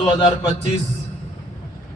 2025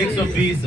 120।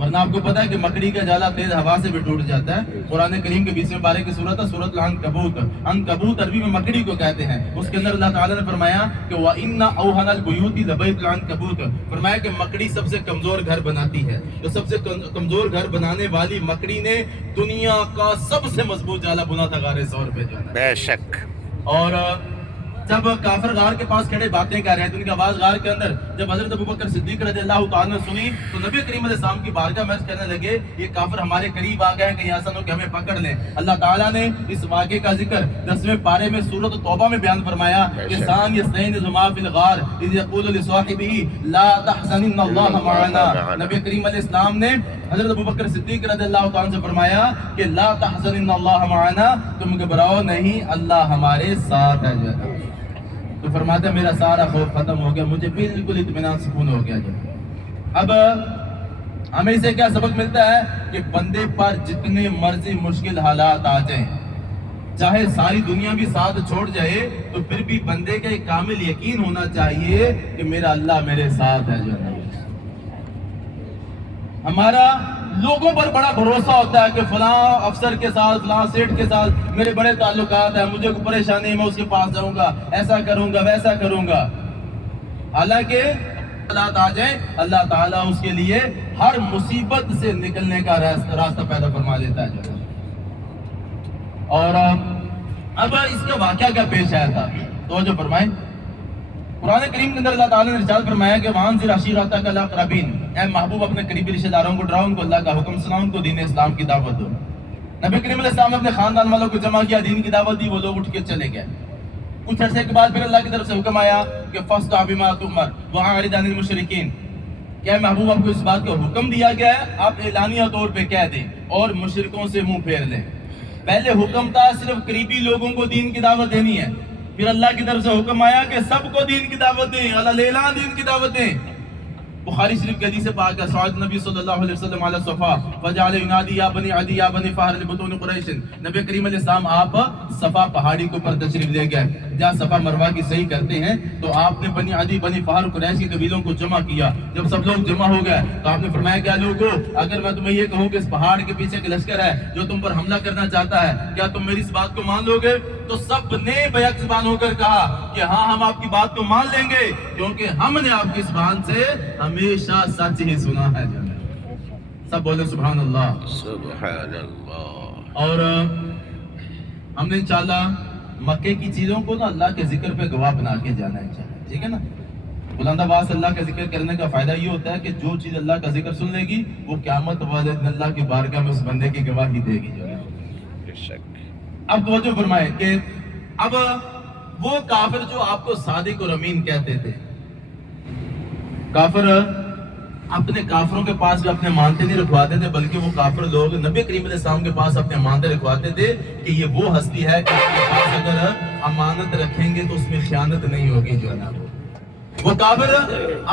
ورنہ آپ کو پتا ہے کہ مکڑی کا جالا تیز ہوا سے بھی ٹوٹ جاتا ہے. قرآن کریم کے 20ویں پارے کی سورت ہے سورۃ العنکبوت. عنکبوت عربی میں مکڑی کو کہتے ہیں. اس کے اندر اللہ تعالیٰ نے فرمایا کہ وَإِنَّ أَوْهَنَ الْبُيُوتِ لَبَيْتُ الْعَنكَبُوتِ. فرمایا کہ مکڑی سب سے کمزور گھر بناتی ہے. تو سب سے کمزور گھر بنانے والی مکڑی نے دنیا کا سب سے مضبوط جالا بنا تھا غار ثور پہ جو ہے. بے شک. اور جب کافر غار کے پاس کھڑے باتیں کر رہے ہیں تو ان کی آواز غار کے اندر جب حضرت ابوبکر صدیق رضی اللہ تعالیٰ نے سنی تو نبی کریم علیہ السلام کی بارگاہ میں کہنے لگے یہ کافر ہمارے قریب آ گئے ہیں کہیں ایسا نہ ہو کہ ہمیں پکڑ لیں. اللہ تعالیٰ نے اس واقعے کا ذکر 10ویں پارے میں سورۃ توبہ میں بیان فرمایا کہ ثانی اثنین اذ ہما فی الغار اذ یقول لصاحبہ لا تحزن ان اللہ معنا. نبی کریم علیہ السلام نے حضرت ابوبکر صدیق رضی اللہ تعالیٰ سے فرمایا کہ لا تحزن ان اللہ معنا, تم گھبراؤ نہیں اللہ ہمارے ساتھ ہے. جو تو فرماتا ہے میرا سارا خوف ختم ہو گیا, مجھے بالکل اطمینان سکون ہو گیا. جو اب ہمیں اسے کیا سبق ملتا ہے کہ بندے پر جتنے مرضی مشکل حالات آ جائیں, چاہے ساری دنیا بھی ساتھ چھوڑ جائے, تو پھر بھی بندے کا ایک کامل یقین ہونا چاہیے کہ میرا اللہ میرے ساتھ ہے. جو ہمارا لوگوں پر بڑا بھروسہ ہوتا ہے کہ فلاں افسر کے ساتھ فلاں سیٹ کے ساتھ میرے بڑے تعلقات ہیں, مجھے کوئی پریشانی میں اس کے پاس جاؤں گا, ایسا کروں گا ویسا کروں گا. حالانکہ حالات آ جائیں اللہ تعالیٰ اس کے لیے ہر مصیبت سے نکلنے کا راستہ پیدا فرما دیتا ہے. اور اب اس کا واقعہ کیا پیش آیا تھا تو جو فرمائیں, قرآن کریم کے اندر اللہ تعالیٰ نے ارشاد فرمایا کہ وَأَنذِرْ عَشِيرَتَكَ الْأَقْرَبِينَ, اے محبوب اپنے قریبی رشتہ داروں کو ڈراؤ, ان کو اللہ کا حکم سناؤ, ان کو دین اسلام کی دعوت دو. نبی کریم علیہ السلام نے اپنے خاندان والوں کو جمع کیا, دین کی دعوت دی, وہ لوگ اٹھ کے چلے گئے. کچھ عرصے کے بعد پھر اللہ کی طرف سے حکم آیا کہ فَاصْدَعْ بِمَا تُؤْمَرُ وَأَعْرِضْ عَنِ الْمُشْرِكِينَ, کہ اے محبوب آپ کو اس بات کا حکم دیا گیا ہے, آپ اعلانیہ طور پہ کہہ دیں اور مشرکوں سے منہ پھیر لیں. پہلے حکم تھا صرف قریبی لوگوں کو دین کی دعوت دینی ہے, پھر اللہ کی طرف سے حکم آیا کہ سب کو دین کی دعوت دیں, اللہ اعلان دین کی دعوت دیں. بخاری شریف کی حدیث پاک ہے صعد نبی صلی اللہ علیہ وسلم علی صفا فجعل ینادی یا بنی عدی یا بنی فہر لبطون قریش. نبی کریم علیہ السلام آپ صفا پہاڑی کے اوپر تشریف لے گئے, جہاں صفا مروہ کی صحیح کرتے ہیں, تو آپ نے بنی عدی بنی فہر قریش کے قبیلوں کو جمع کیا. جب سب لوگ جمع ہو گئے تو آپ نے فرمایا کیا لوگو, اگر میں تمہیں یہ کہوں کہ اس پہاڑ کے پیچھے ایک لشکر ہے جو تم پر حملہ کرنا چاہتا ہے, کیا تم میری اس بات کو مان لو گے؟ تو سب نے بیک زبان ہو کر کہا کہ ہاں ہم آپ کی بات کو مان لیں گے, کیونکہ ہم نے آپ کی زبان سے ہمیشہ سچ ہی سنا ہے. سب بولے سبحان اللہ سبحان اللہ. اور ہم نے انشاءاللہ مکے کی چیزوں کو نا اللہ کے ذکر پہ گواہ بنا کے جانا ہے انشاءاللہ, ٹھیک ہے نا. بلند آواز اللہ کا ذکر کرنے کا فائدہ یہ ہوتا ہے کہ جو چیز اللہ کا ذکر سن لے گی وہ قیامت والے دن اللہ کی بارگاہ میں اس بندے کی گواہی دے گی. جو ہے اب توجہ فرمائے کہ اب وہ کافر جو آپ کو صادق اور امین کہتے تھے, کافر اپنے کافروں کے پاس بھی اپنے مانتے نہیں رکھواتے تھے, بلکہ وہ کافر لوگ نبی کریم علیہ السلام کے پاس اپنے مانتے رکھواتے تھے کہ یہ وہ ہستی ہے کہ اس کے پاس اگر امانت رکھیں گے تو اس میں خیانت نہیں ہوگی. جو ہے نا وہ کافر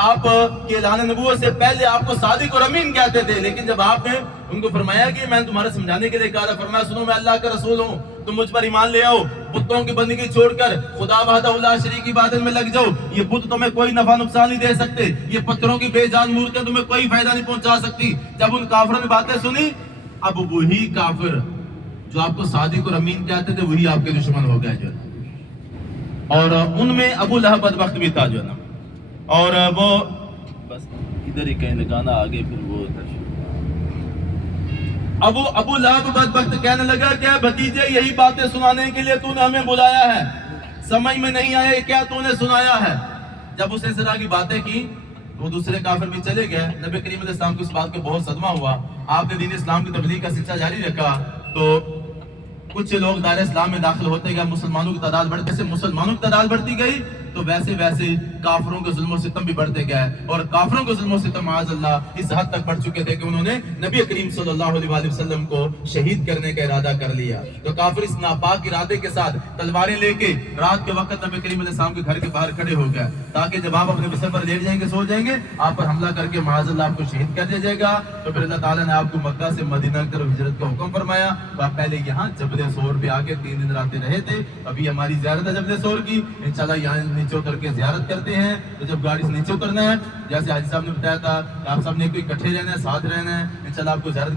آپ کے اعلان نبوت سے پہلے آپ کو صادق اور امین کہتے تھے, لیکن جب آپ نے ان کو فرمایا کہ میں تمہارے سمجھانے کے لیے کہا تھا, فرمایا سنو میں اللہ کا رسول ہوں, تم مجھ پر ایمان لے آؤ, بتوں کی بندگی چھوڑ کر خدا وحدہ لا شریک کی عبادت میں لگ جاؤ. یہ بت تمہیں کوئی نفع نقصان نہیں دے سکتے, یہ پتھروں کی بے جان مورتیں تمہیں کوئی فائدہ نہیں پہنچا سکتی. جب ان کافروں نے باتیں سنی, اب وہی کافر جو آپ کو صادق اور امین کہتے تھے وہی آپ کے دشمن ہو گئے. جو اور ان میں ابو لہب بدبخت بھی تھا. جو نا اور وہ بس ادھر ہی کہیں لگانا آگے, پھر وہ ابو لہب بدبخت کہنے لگا کہ بھتیجے یہی باتیں سنانے کے لیے تو نے ہمیں بلایا ہے, سمجھ میں نہیں آیا کیا تو نے سنایا ہے. جب اس نے اس طرح کی باتیں کی وہ دوسرے کافر بھی چلے گئے. نبی کریم علیہ السلام کو اس بات کا بہت صدمہ ہوا. آپ نے دین اسلام کی تبلیغ کا سلسلہ جاری رکھا تو کچھ لوگ دائرہ اسلام میں داخل ہوتے گئے, مسلمانوں کی تعداد بڑھتے سے مسلمانوں کی تعداد بڑھتی گئی تو ویسے ویسے کافروں کے ظلم و ستم بھی بڑھتے گئے, اور کافروں کے ظلم و ستم معاذ اللہ اس حد تک بڑھ چکے تھے کہ انہوں نے نبی کریم صلی اللہ علیہ وآلہ وسلم کو شہید کرنے کا ارادہ کر لیا. تو کافر اس ناپاک ارادے کے ساتھ تلواریں لے کے رات کے وقت نبی کریم علیہ السلام کے گھر کے باہر کھڑے ہو گئے, تاکہ جب آپ اپنے بستر پر لیٹ جائیں گے, سو جائیں گے, آپ پر حملہ کر کے معاذ اللہ آپ کو شہید کر دیا جائے گا. تو پھر اللہ تعالیٰ نے آپ کو مکہ سے مدینہ کی طرف ہجرت کا حکم فرمایا. تو آپ پہلے یہاں جبل ثور پہ آ کے 3 دن رہتے رہے تھے. ابھی ہماری زیارت ہے جبل ثور کی, انشاءاللہ یہاں نیچے اتر کے زیارت کرتے ہیں. تو جب گاڑی سے نیچے اترنا ہے، جیسے حاجی صاحب نے بتایا تھا کہ آپ سب نے کوئی اکٹھے رہنا ہے، ساتھ رہنا ہے، انشاءاللہ آپ کو زیارت